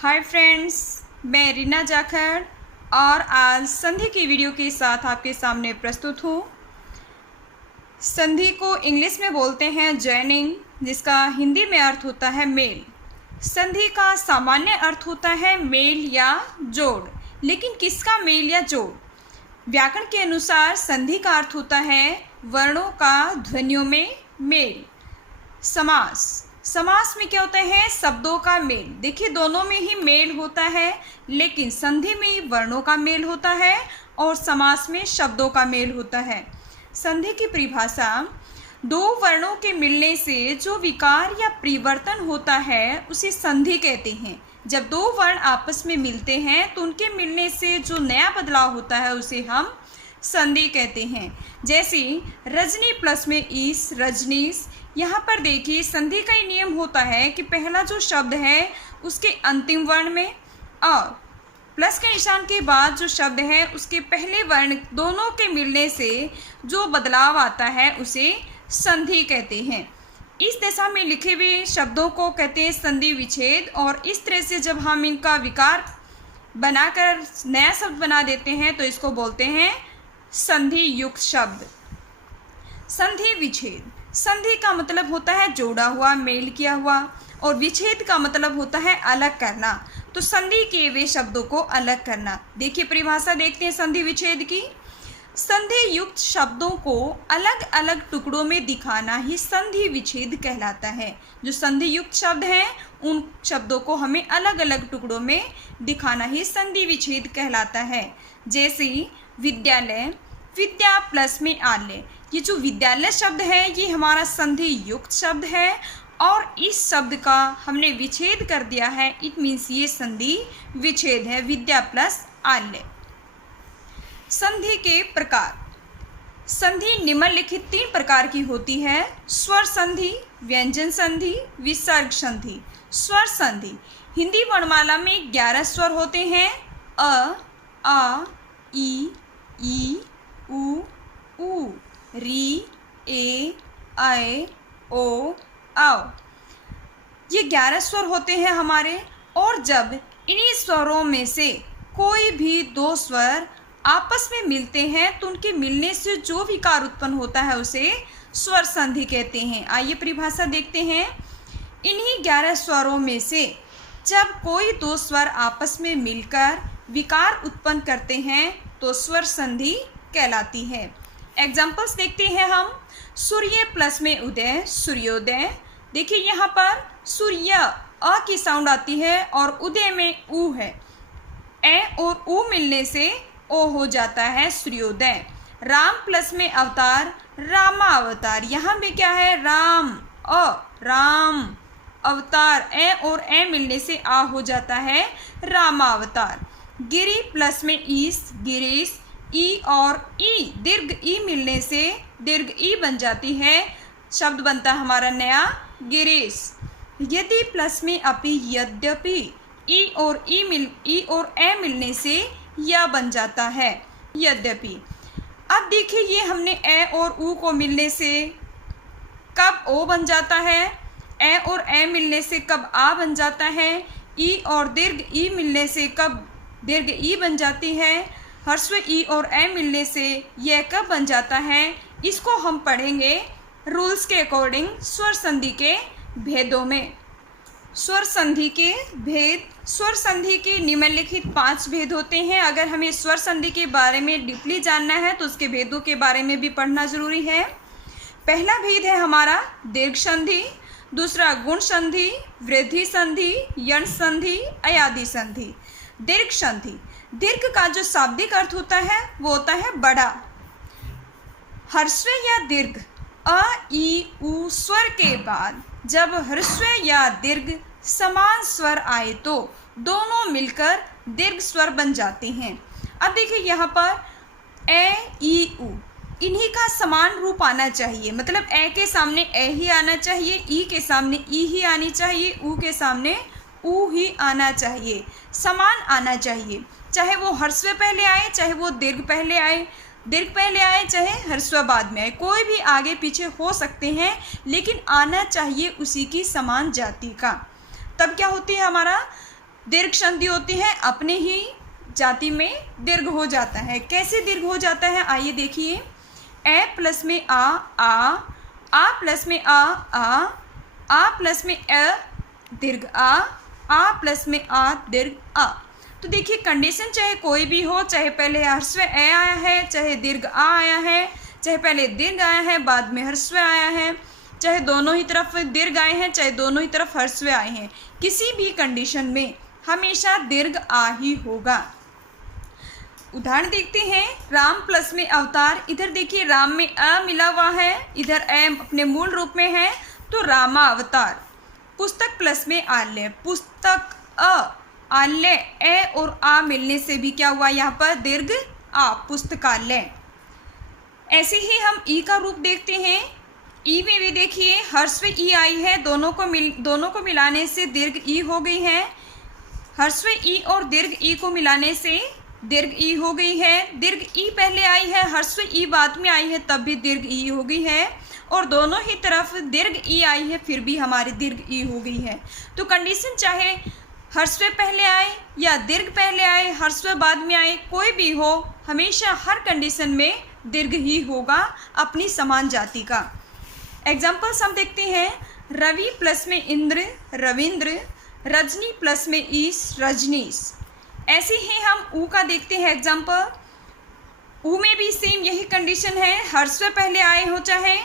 Hi friends, मैं रीना जाखड़ और आज संधि की वीडियो के साथ आपके सामने प्रस्तुत हूँ। संधि को इंग्लिश में बोलते हैं जॉइनिंग, जिसका हिंदी में अर्थ होता है मेल। संधि का सामान्य अर्थ होता है मेल या जोड़, लेकिन किसका मेल या जोड़? व्याकरण के अनुसार संधि का अर्थ होता है वर्णों का ध्वनियों में मेल। समास में क्या होता है? शब्दों का मेल। देखिए, दोनों में ही मेल होता है, लेकिन संधि में वर्णों का मेल होता है और समास में शब्दों का मेल होता है। संधि की परिभाषा: दो वर्णों के मिलने से जो विकार या परिवर्तन होता है उसे संधि कहते हैं। जब दो वर्ण आपस में मिलते हैं तो उनके मिलने से जो नया बदलाव होता है उसे हम संधि कहते हैं। जैसे रजनी प्लस में ईस, रजनीश। यहाँ पर देखिए, संधि का ही नियम होता है कि पहला जो शब्द है उसके अंतिम वर्ण में और प्लस के निशान के बाद जो शब्द है उसके पहले वर्ण दोनों के मिलने से जो बदलाव आता है उसे संधि कहते हैं। इस दशा में लिखे हुए शब्दों को कहते हैं संधि विच्छेद, और इस तरह से जब हम इनका विकार बनाकर नया शब्द बना देते हैं तो इसको बोलते हैं संधि युक्त शब्द। संधि विच्छेद: संधि का मतलब होता है जोड़ा हुआ, मेल किया हुआ, और विच्छेद का मतलब होता है अलग करना। तो संधि किए हुए शब्दों को अलग करना। देखिए, परिभाषा देखते हैं संधि विच्छेद की। संधि युक्त शब्दों को अलग अलग टुकड़ों में दिखाना ही संधि विच्छेद कहलाता है। जो संधि युक्त शब्द हैं उन शब्दों को हमें अलग अलग टुकड़ों में दिखाना ही संधि विच्छेद कहलाता है। जैसे विद्यालय, विद्या प्लस में आलय। ये जो विद्यालय शब्द है ये हमारा संधि युक्त शब्द है और इस शब्द का हमने विच्छेद कर दिया है। इट मीन्स ये संधि विच्छेद है, विद्या प्लस आलय। संधि के प्रकार: संधि निम्नलिखित 3 प्रकार की होती है: स्वर संधि, व्यंजन संधि, विसर्ग संधि। स्वर संधि: हिंदी वर्णमाला में 11 स्वर होते हैं: अ, आ, ई, उ, री, ए, ऐ, ओ, औ। ये 11 स्वर होते हैं हमारे, और जब इन्हीं स्वरों में से कोई भी 2 स्वर आपस में मिलते हैं तो उनके मिलने से जो विकार उत्पन्न होता है उसे स्वर संधि कहते हैं। आइए परिभाषा देखते हैं। इन्हीं 11 स्वरों में से जब कोई 2 स्वर आपस में मिलकर विकार उत्पन्न करते हैं तो स्वर संधि कहलाती है। एग्जाम्पल्स देखते हैं हम। सूर्य प्लस में उदय, सूर्योदय। देखिए, यहाँ पर सूर्य अ की साउंड आती है और उदय में उ है। ए और उ मिलने से ओ हो जाता है सूर्योदय। राम प्लस में अवतार, रामा अवतार। यहाँ भी क्या है? राम, राम अवतार। ए और ए मिलने से आ हो जाता है रामा अवतार। गिरी प्लस में ईस, गिरीश। ई और ई, दीर्घ ई मिलने से दीर्घ ई बन जाती है, शब्द बनता है हमारा नया गिरीश। यदि प्लस में अपि, यद्यपि। ई और ए मिलने से या बन जाता है यद्यपि। अब देखिए, ये हमने ए और उ को मिलने से कब ओ बन जाता है, ए और ए मिलने से कब आ बन जाता है, ई और दीर्घ ई मिलने से कब दीर्घ ई बन जाती है, ह्रस्व ई और ए मिलने से यह कब बन जाता है। इसको हम पढ़ेंगे रूल्स के अकॉर्डिंग स्वर संधि के भेदों में। स्वर संधि के भेद: स्वर संधि के निम्नलिखित 5 भेद होते हैं। अगर हमें स्वर संधि के बारे में डीपली जानना है तो उसके भेदों के बारे में भी पढ़ना जरूरी है। पहला भेद है हमारा दीर्घ संधि, दूसरा गुण संधि, वृद्धि संधि, यण संधि, अयादि संधि। दीर्घ संधि: दीर्घ का जो शाब्दिक अर्थ होता है वो होता है बड़ा। ह्रस्व या दीर्घ अ, ई, उ स्वर के बाद जब ह्रस्व या दीर्घ समान स्वर आए तो दोनों मिलकर दीर्घ स्वर बन जाते हैं। अब देखिए, यहाँ पर ए, ई, उ, इन्हीं का समान रूप आना चाहिए। मतलब ए के सामने ए ही आना चाहिए, ई के सामने ई ही आनी चाहिए, उ के सामने उ ही आना चाहिए, समान आना चाहिए। चाहे वो ह्रस्व पहले आए, चाहे वो दीर्घ पहले आए, चाहे ह्रस्व बाद में आए, कोई भी आगे पीछे हो सकते हैं, लेकिन आना चाहिए उसी की समान जाति का। तब क्या होती है हमारा दीर्घ संधि होती है अपने ही जाति में दीर्घ हो जाता है। कैसे दीर्घ हो जाता है आइए देखिए। ए प्लस में आ प्लस में आ प्लस में अ दीर्घ आ प्लस में आ दीर्घ आ। तो देखिए कंडीशन चाहे कोई भी हो, चाहे पहले ह्रस्व ए आया है, चाहे दीर्घ आ आया है, चाहे पहले दीर्घ आया है बाद में ह्रस्व आया है, चाहे दोनों ही तरफ दीर्घ आए हैं, चाहे दोनों ही तरफ ह्रस्व आए हैं, किसी भी कंडीशन में हमेशा दीर्घ आ ही होगा। उदाहरण देखते हैं। राम प्लस में अवतार, इधर देखिए राम में अ मिला हुआ है, इधर ए अपने मूल रूप में है तो रामा अवतार। पुस्तक प्लस में आल्य, पुस्तक आल्य ए और आ मिलने से भी क्या हुआ यहाँ पर दीर्घ आ, पुस्तकालय। ऐसे ही हम ई का रूप देखते हैं। ई में भी देखिए ह्रस्व ई आई है, दोनों को मिलाने से दीर्घ ई हो गई है। ह्रस्व ई और दीर्घ ई को मिलाने से दीर्घ ई हो गई है। दीर्घ ई पहले आई है, ह्रस्व ई बाद में आई है, तब भी दीर्घ ई हो गई है। और दोनों ही तरफ दीर्घ ई आई है, फिर भी हमारी दीर्घ ई हो गई है। तो कंडीशन चाहे ह्रस्व पहले आए या दीर्घ पहले आए, ह्रस्व बाद में आए, कोई भी हो, हमेशा हर कंडीशन में दीर्घ ही होगा अपनी समान जाति का। एग्जाम्पल्स हम देखते हैं। रवि प्लस में इंद्र रविंद्र, रजनी प्लस में ईश रजनीश। ऐसे ही हम ऊ का देखते हैं एग्जाम्पल। ऊ में भी सेम यही कंडीशन है, ह्रस्व पहले आए हो, चाहे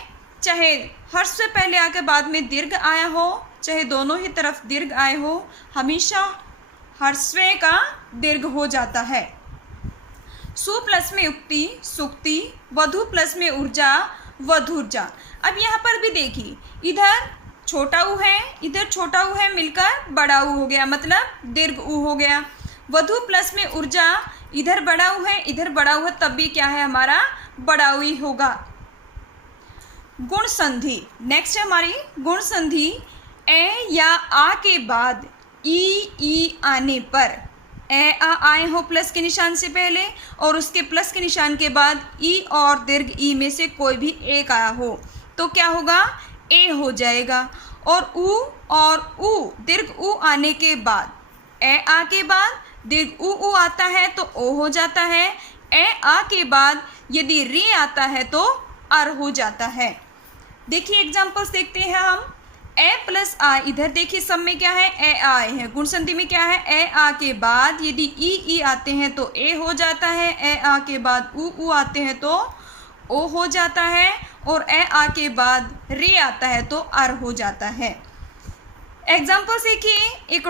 ह्रस्व पहले आके बाद में दीर्घ आया हो, चाहे दोनों ही तरफ दीर्घ आए हो, हमेशा ह्रस्व का दीर्घ हो जाता है। सु प्लस में उक्ति सुक्ति, वधु प्लस में ऊर्जा वधुर्जा। अब यहाँ पर भी देखिए इधर छोटा ऊ है, इधर छोटा ऊ है, मिलकर बड़ा ऊ हो गया, मतलब दीर्घ ऊ हो गया। वधु प्लस में ऊर्जा, इधर बड़ा ऊ है, इधर बड़ा ऊ है, तब भी क्या है हमारा बड़ा ऊ ही होगा। गुण संधि, नेक्स्ट है हमारी गुण संधि। ए या आ के बाद ई आने पर, ए आ आए हो प्लस के निशान से पहले और उसके प्लस के निशान के बाद ई और दीर्घ ई में से कोई भी एक आया हो तो क्या होगा ए हो जाएगा। और ऊ दीर्घ ऊ आने के बाद, ए आ के बाद दीर्घ ऊ आता है तो ओ हो जाता है। ए आ के बाद यदि री आता है तो अर हो जाता है। देखिए एग्जाम्पल्स देखते हैं हम। ए प्लस आ, इधर देखिए सब में क्या है ए आए हैं, गुण संधि में क्या है ए आ के बाद यदि ई आते हैं तो ए हो जाता है, ए आ के बाद ऊ आते हैं तो ओ हो जाता है, और ए आ के बाद रे आता है तो अर हो जाता है। एग्जाम्पल देखिए। एक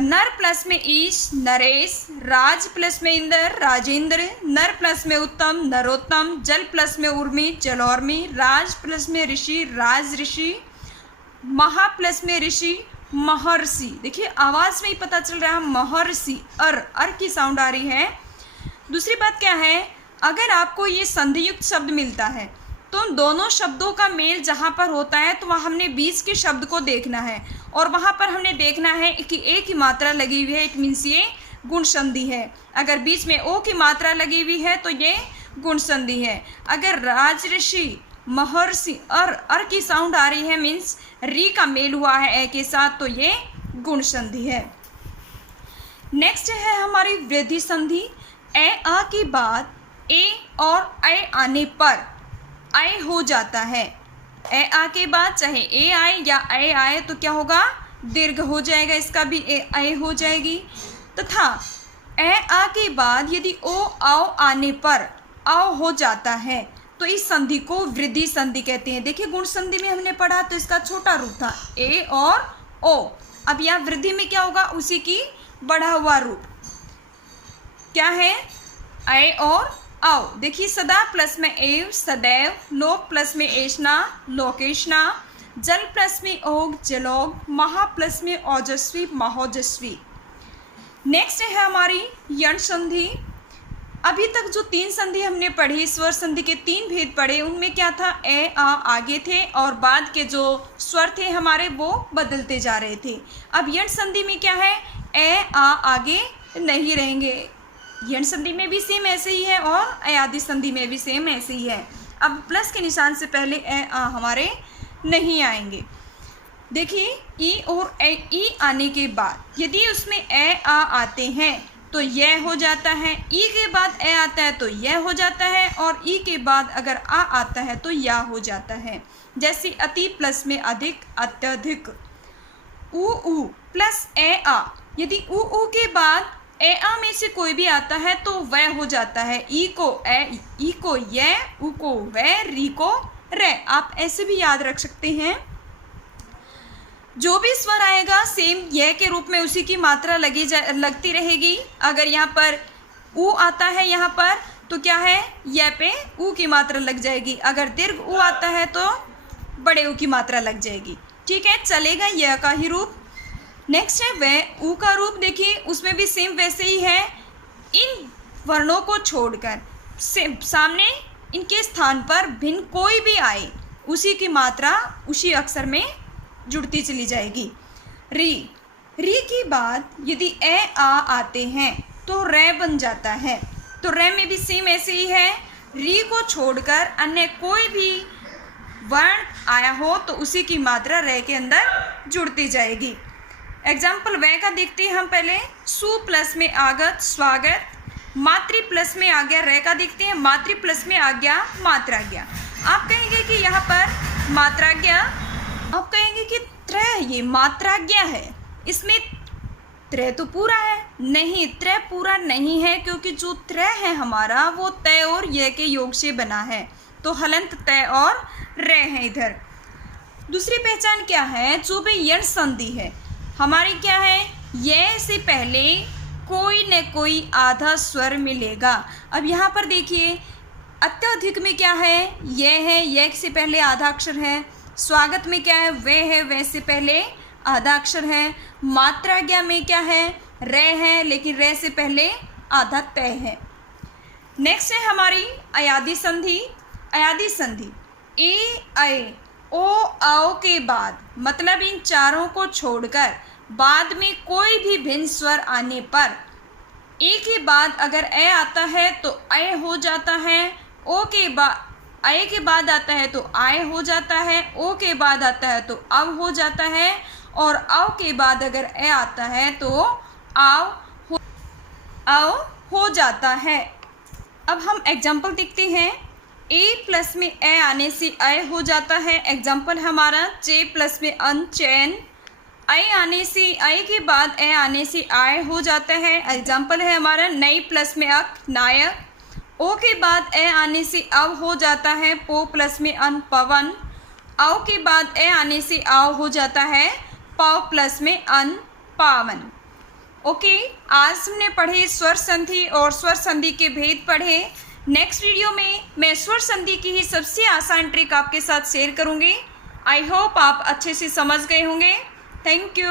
नर प्लस में ईश नरेश, राज प्लस में इंद्र राजेंद्र, नर प्लस में उत्तम नरोत्तम, जल प्लस में उर्मी जलौर्मी, राज प्लस में ऋषि राज ऋषि, महा प्लस में ऋषि महर्षि। देखिए आवाज़ में ही पता चल रहा है महर्षि, अर की साउंड आ रही है। दूसरी बात क्या है, अगर आपको ये संधियुक्त शब्द मिलता है तो उन दोनों शब्दों का मेल जहाँ पर होता है तो वहाँ हमने बीच के शब्द को देखना है, और वहाँ पर हमने देखना है कि ए की मात्रा लगी हुई है, इट मीन्स ये गुण संधि है। अगर बीच में ओ की मात्रा लगी हुई है तो ये गुण संधि है। अगर राज ऋषि महर्षि अर की साउंड आ रही है, मीन्स री का मेल हुआ है ए के साथ, तो ये गुण संधि है। नेक्स्ट है हमारी वृद्धि संधि। ए आ के बाद ए और ए आने पर ए हो जाता है। ए आ के बाद चाहे ए आए या ए आए तो क्या होगा दीर्घ हो जाएगा, इसका भी ए हो जाएगी। तथा ए आ के बाद यदि ओ आओ आने पर आओ हो जाता है तो इस संधि को वृद्धि संधि कहते हैं। देखिए गुण संधि में हमने पढ़ा तो इसका छोटा रूप था ए और ओ, अब यहाँ वृद्धि में क्या होगा उसी की बढ़ा हुआ रूप क्या है ए और आओ। देखिए सदा प्लस में एव सदैव, लोक प्लस में एशना लोकेशना, जल प्लस में ओग जलोग, महा प्लस में ओजस्वी महोजस्वी। नेक्स्ट है हमारी यण संधि। अभी तक जो 3 संधि हमने पढ़ी, स्वर संधि के 3 भेद पढ़े, उनमें क्या था ए आ आगे थे और बाद के जो स्वर थे हमारे वो बदलते जा रहे थे। अब यण संधि में क्या है ए आ आगे नहीं रहेंगे। यण संधि में भी सेम ऐसे ही है और अयादि संधि में भी सेम ऐसे ही है। अब प्लस के निशान से पहले ए आ हमारे नहीं आएंगे। देखिए ई और ई आने के बाद यदि उसमें ए आ आते हैं तो यह हो जाता है, ई के बाद ए आता है तो यह हो जाता है, और ई के बाद अगर आ आता है तो या हो जाता है। जैसे अति प्लस में अधिक, अत्यधिक। ऊ प्लस ए आ, यदि ऊ के बाद ए आ में से कोई भी आता है तो वह हो जाता है। ई को ए, ई को ये, ऊ को वह, री को रे। आप ऐसे भी याद रख सकते हैं। जो भी स्वर आएगा सेम यह के रूप में उसी की मात्रा लगती रहेगी। अगर यहाँ पर ऊ आता है यहाँ पर तो क्या है, यह पे ऊ की मात्रा लग जाएगी। अगर दीर्घ ऊ आता है तो बड़े ऊ की मात्रा लग जाएगी। ठीक है, चलेगा यह का ही रूप। नेक्स्ट है वह ऊ का रूप। देखिए उसमें भी सेम वैसे ही है। इन वर्णों को छोड़कर सामने इनके स्थान पर भिन्न कोई भी आए उसी की मात्रा उसी अक्षर में जुड़ती चली जाएगी। री के बाद यदि ए आ आते हैं तो रे बन जाता है। तो रे में भी सेम ऐसे ही है। री को छोड़कर अन्य कोई भी वर्ण आया हो तो उसी की मात्रा रे के अंदर जुड़ती जाएगी। एग्जाम्पल वह का देखते हैं हम पहले। सु प्लस में आगत, स्वागत। मातृ प्लस में आ गया रे का देखते हैं। मातृ प्लस में आ गया मात्राज्ञा। आप कहेंगे कि यहाँ पर मात्राज्ञा, आप कहेंगे कि त्रय ये मात्राज्ञा है, इसमें त्रय तो पूरा है। नहीं, त्रय पूरा नहीं है, क्योंकि जो त्रय है हमारा वो तय और य के योग से बना है। तो हलंत तय और रे है। इधर दूसरी पहचान क्या है, जो भी यण संधि है हमारी क्या है, यह से पहले कोई न कोई आधा स्वर मिलेगा। अब यहाँ पर देखिए अत्यधिक में क्या है, यह है, यह से पहले आधा अक्षर है। स्वागत में क्या है, वह है, वह से पहले आधा अक्षर है। मात्राज्ञा में क्या है, रे है, लेकिन रे से पहले आधा तय है। नेक्स्ट है हमारी अयादि संधि। अयादि संधि ए, ऐ, ओ, औ के बाद, मतलब इन चारों को छोड़कर बाद में कोई भी भिन्न स्वर आने पर ए के बाद अगर ए आता है तो ऐ हो जाता है। ओ के बाद ऐ के बाद आता है तो आय हो जाता है। ओ के बाद आता है तो अव हो जाता है, और अव के बाद अगर ए आता है तो अव हो जाता है। अब हम एग्जाम्पल देखते हैं। ए प्लस में ए आने से अय हो जाता है। एग्जाम्पल हमारा चे प्लस में अन, चैन। ऐ आने से, ऐ के बाद ए आने से आय हो जाता है। एग्जाम्पल है हमारा नई प्लस में अक, नायक। ओ के बाद ए आने से अव हो जाता है। पो प्लस में अन, पवन। औ के बाद ए आने से आव हो जाता है। पव प्लस में अन, पावन। ओके, आज हमने पढ़े स्वर संधि और स्वर संधि के भेद पढ़े। नेक्स्ट वीडियो में मैं स्वर संधि की ही सबसे आसान ट्रिक आपके साथ शेयर करूंगी। आई होप आप अच्छे से समझ गए होंगे। Thank you.